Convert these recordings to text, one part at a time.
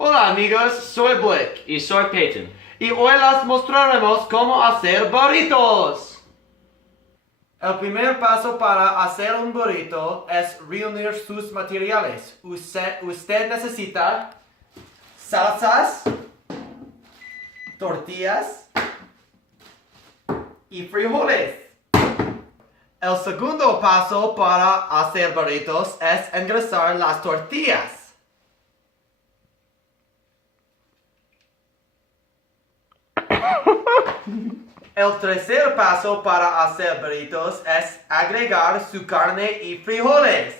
Hola amigos, soy Blake Y soy Peyton. y hoy les mostraremos cómo hacer burritos. El primer paso para hacer un burrito es reunir sus materiales. Usted necesita salsas, tortillas y frijoles. El segundo paso para hacer burritos es engrasar las tortillas. El tercer paso para hacer burritos es agregar su carne y frijoles.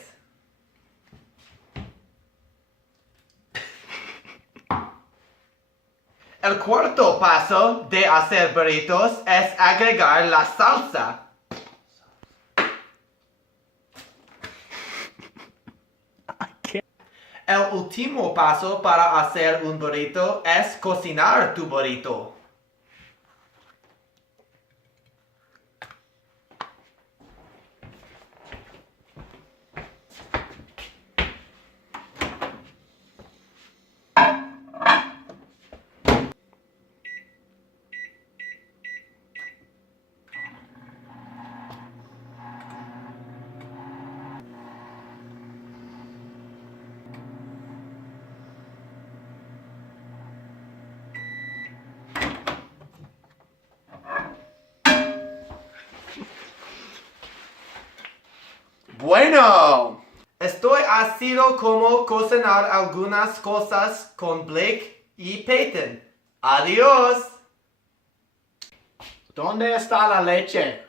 El cuarto paso de hacer burritos es agregar la salsa. El último paso para hacer un burrito es cocinar tu burrito. Bueno, estoy haciendo como cocinar algunas cosas con Blake y Peyton. Adiós. ¿Dónde está la leche?